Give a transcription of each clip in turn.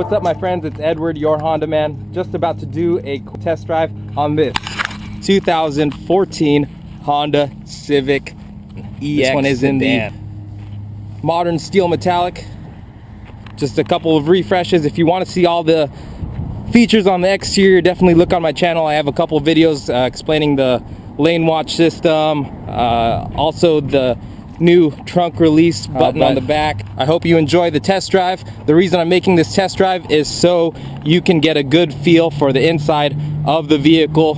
What's up, my friends? It's Edward, your Honda man. Just about to do a test drive on this 2014 Honda Civic EX. This one is in the modern steel metallic. Just a couple of refreshes. If you want to see all the features on the exterior, definitely look on my channel. I have a couple of videos explaining the lane watch system, also the new trunk release button on the back. I hope you enjoy the test drive. The reason I'm making this test drive is so you can get a good feel for the inside of the vehicle,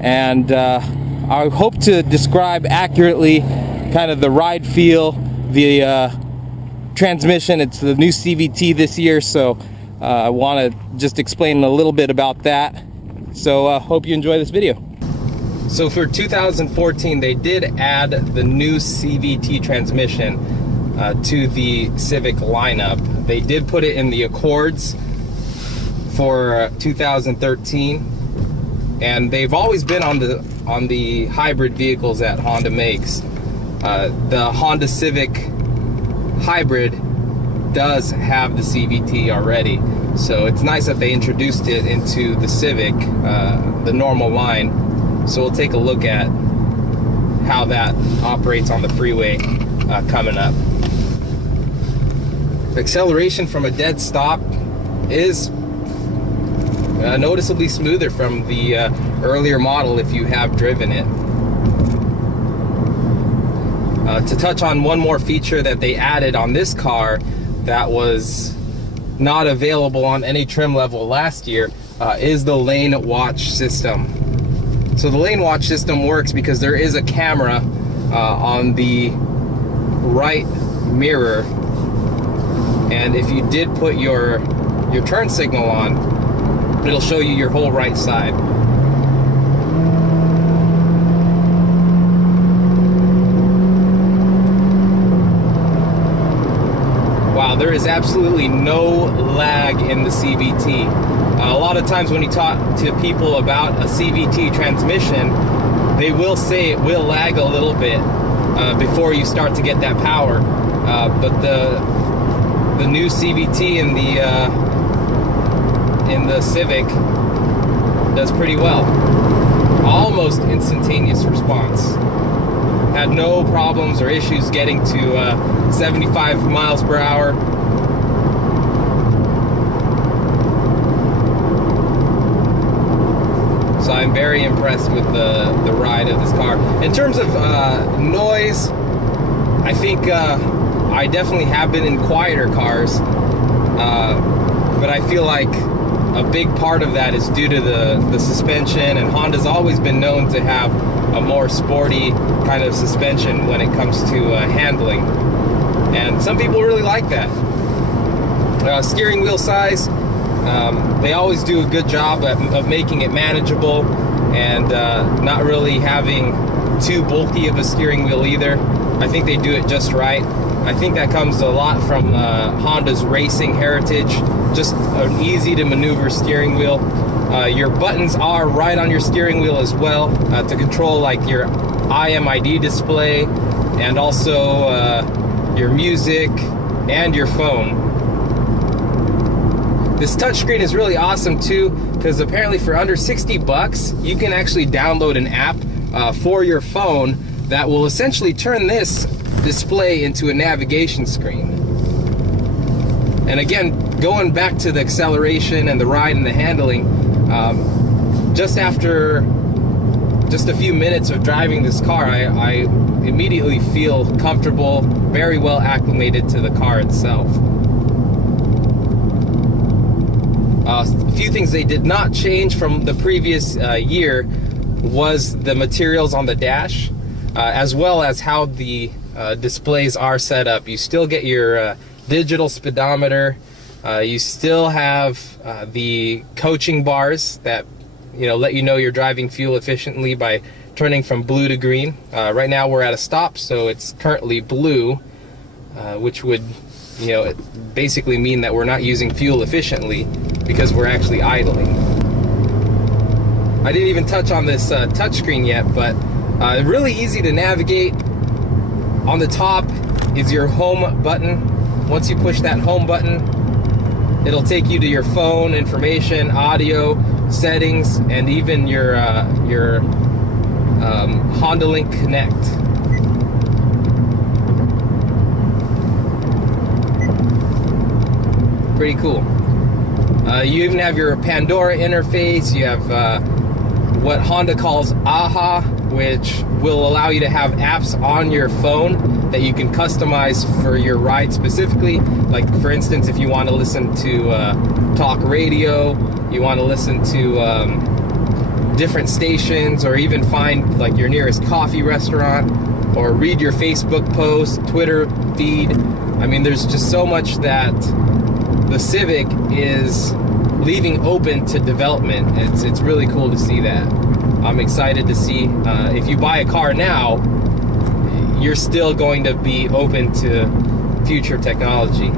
and I hope to describe accurately kind of the ride feel, the transmission. It's the new CVT this year, so I want to just explain a little bit about that. So hope you enjoy this video. So for 2014, they did add the new CVT transmission to the Civic lineup. They did put it in the Accords for 2013, and they've always been on the hybrid vehicles that Honda makes. The Honda Civic Hybrid does have the CVT already, so it's nice that they introduced it into the Civic, the normal line. So we'll take a look at how that operates on the freeway coming up. The acceleration from a dead stop is noticeably smoother from the earlier model if you have driven it. To touch on one more feature that they added on this car that was not available on any trim level last year is the lane watch system. So the lane watch system works because there is a camera on the right mirror, and if you did put your turn signal on, it'll show you your whole right side. Wow, there is absolutely no lag in the CVT. A lot of times when you talk to people about a CVT transmission, they will say it will lag a little bit before you start to get that power. But the new CVT in the Civic does pretty well. Almost instantaneous response. Had no problems or issues getting to 75 miles per hour. So I'm very impressed with the ride of this car. In terms of noise, I think I definitely have been in quieter cars, but I feel like a big part of that is due to the suspension, and Honda's always been known to have a more sporty kind of suspension when it comes to handling, and some people really like that. Steering wheel size, they always do a good job of making it manageable and not really having too bulky of a steering wheel either. I think they do it just right. I think that comes a lot from Honda's racing heritage, just an easy to maneuver steering wheel. Your buttons are right on your steering wheel as well to control like your IMID display and also your music and your phone. This touchscreen is really awesome too, because apparently for under 60 bucks you can actually download an app for your phone that will essentially turn this display into a navigation screen. And again, going back to the acceleration and the ride and the handling, just after just a few minutes of driving this car, I immediately feel comfortable, very well acclimated to the car itself. A few things they did not change from the previous year was the materials on the dash, as well as how the displays are set up. You still get your digital speedometer. You still have the coaching bars that let you know you're driving fuel efficiently by turning from blue to green. Right now we're at a stop, so it's currently blue, which would basically mean that we're not using fuel efficiently because we're actually idling. I didn't even touch on this touchscreen yet, but really easy to navigate. On the top is your home button. Once you push that home button, It'll take you to your phone information, audio, settings, and even your Honda Link Connect. Pretty cool. You even have your Pandora interface. You have what Honda calls AHA, which will allow you to have apps on your phone that you can customize for your ride specifically. Like, for instance, if you want to listen to talk radio, you want to listen to different stations, or even find like your nearest coffee restaurant, or read your Facebook post, Twitter feed. I mean, there's just so much that the Civic is leaving open to development. It's really cool to see that. I'm excited to see if you buy a car now, you're still going to be open to future technology.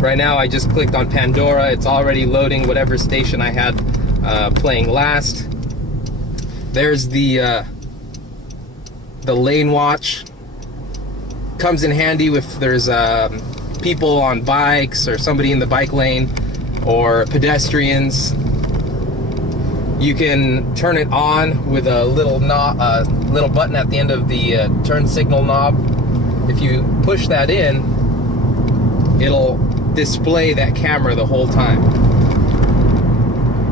Right now I just clicked on Pandora. It's already loading whatever station I had playing last. There's the lane watch. Comes in handy if there's people on bikes, or somebody in the bike lane, or pedestrians. You can turn it on with a little knob, little button at the end of the turn signal knob. If you push that in, it'll display that camera the whole time.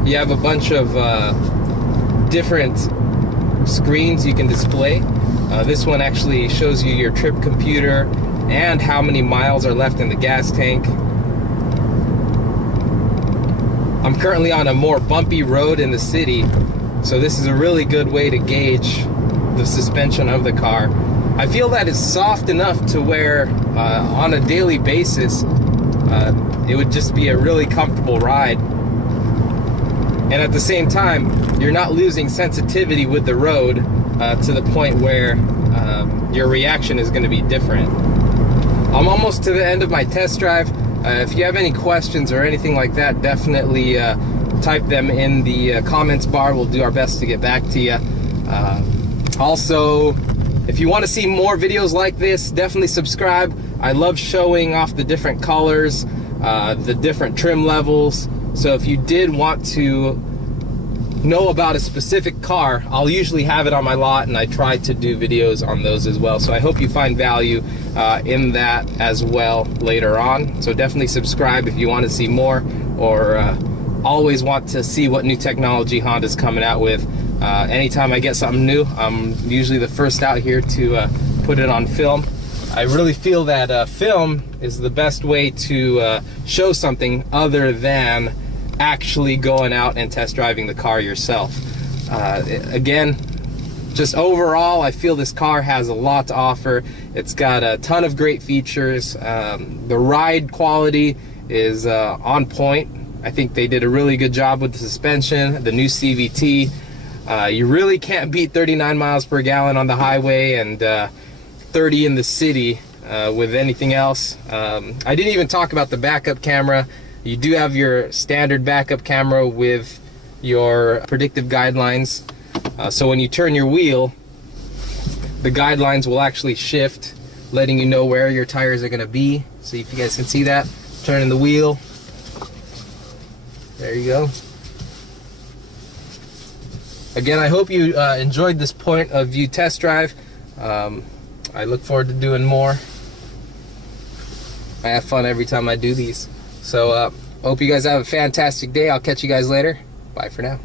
You have a bunch of different screens you can display. This one actually shows you your trip computer and how many miles are left in the gas tank. I'm currently on a more bumpy road in the city, so this is a really good way to gauge the suspension of the car. I feel that it's soft enough to where on a daily basis it would just be a really comfortable ride. And at the same time, you're not losing sensitivity with the road to the point where your reaction is going to be different. I'm almost to the end of my test drive. If you have any questions or anything like that, definitely type them in the comments bar. We'll do our best to get back to you. Also, if you want to see more videos like this, definitely subscribe. I love showing off the different colors, the different trim levels. So if you did want to know about a specific car, I'll usually have it on my lot, and I try to do videos on those as well. So I hope you find value in that as well later on. So definitely subscribe if you want to see more, or always want to see what new technology Honda's coming out with. Anytime I get something new, I'm usually the first out here to put it on film. I really feel that film is the best way to show something other than actually going out and test driving the car yourself. Again, just overall, I feel this car has a lot to offer. It's got a ton of great features. The ride quality is on point. I think they did a really good job with the suspension, the new CVT. You really can't beat 39 miles per gallon on the highway and 30 in the city with anything else. I didn't even talk about the backup camera. You do have your standard backup camera with your predictive guidelines. So when you turn your wheel, the guidelines will actually shift, letting you know where your tires are going to be. See if you guys can see that. Turning the wheel. There you go. Again, I hope you enjoyed this point of view test drive. I look forward to doing more. I have fun every time I do these. So hope you guys have a fantastic day. I'll catch you guys later. Bye for now.